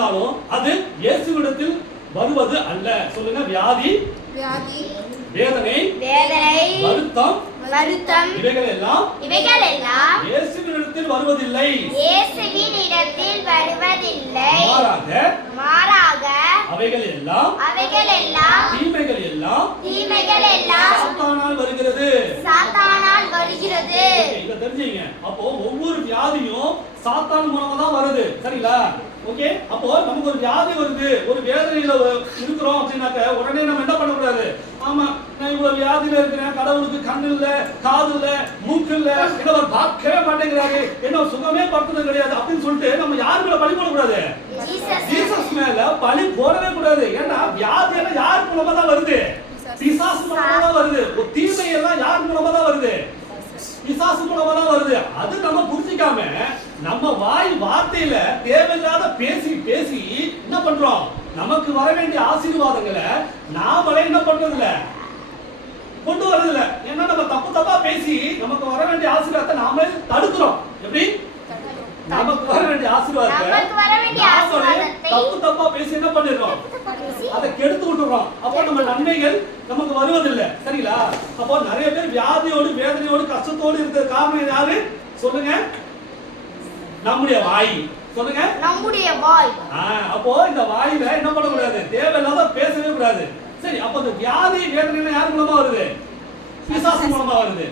இருந்தாலும் அது இயேசுவிடத்தில் வருவது அல்ல. சொல்லுங்க, வியாதி, வேதனை, வருத்தம் இவைகள் எல்லாம் இயேசுவினிடத்தில் வருவதில்லை. மாறாக அவைகள் எல்லாம் தீமைகள் எல்லாம் சாத்தானால் வருகிறது. இத தெரிஞ்சுங்க. அப்போ ஒவ்வொரு வியாதியும் சாத்தான் மூலமா தான் வருது. சரிங்களா? ஓகே. அப்போ நமக்கு ஒரு வியாதி வருது, ஒரு வேதனையில இருக்கிறோம் அப்படின்னாக்க உடனே நம்ம என்ன பண்ண கூடாது? ஆமா, நான் இவ்வளவு வியாதியில இருக்கிறேன், கடவுளுக்கு கண்ணு இல்ல, காது இல்ல, மூக்கு இல்ல, என்ன பார்க்கவே மாட்டேங்கிறாரு, என்ன சுகமே படுத்துறது கிடையாது அப்படின்னு சொல்லிட்டு நம்ம யாரு மேல பழி போடக்கூடாது? ஜீசஸ் மேல பழி போடவே கூடாது. ஏன்னா வியாதி எல்லாம் யார் மூலமா தான் வருது? பிசாசு மூலமா தான் வருது. தீமை எல்லாம் யார் மூலமா தான் வருது? பிசாசு மூலமா தான் வருது. அது நம்ம புரிஞ்சிக்காம நம்ம வாய் வார்த்தையில தேவையில்லாத பேசி பேசி என்ன பண்றோம்? நமக்கு வர வேண்டிய ஆசீர்வாதங்களை நாமளே என்ன பண்றது இல்ல, கொண்டு வரது இல்ல. ஏன்னா நம்ம தப்பா பேசி நமக்கு வர வேண்டிய ஆசீர்வாதத்தை நாமளே தடுக்கிறோம். எப்படி? நமக்கு வர வேண்டிய ஆசீர்வாதத்தை தப்பா பேசி என்ன பண்ணிடுறோம்? அதை கெடுத்து விட்டுறோம். அப்போ நம்ம நன்மைகள் நமக்கு வருவதில்லை. சரிங்களா? அப்போ நிறைய பேர் வியாதியோடு, வேதனையோடு, கஷ்டத்தோடு இருக்கிற காரணம் யாரு? சொல்லுங்க, நம்முடைய வாய். சொல்லுங்க, நம்முடைய வாய். அப்போ இந்த வாயில என்ன பண்ணக்கூடாது? தேவையில்லாத பேசவே கூடாது. சரி, அப்போ இந்த வியாதி, வேதனை யார் மூலமா வருது? பிசாசு மூலமா வருது.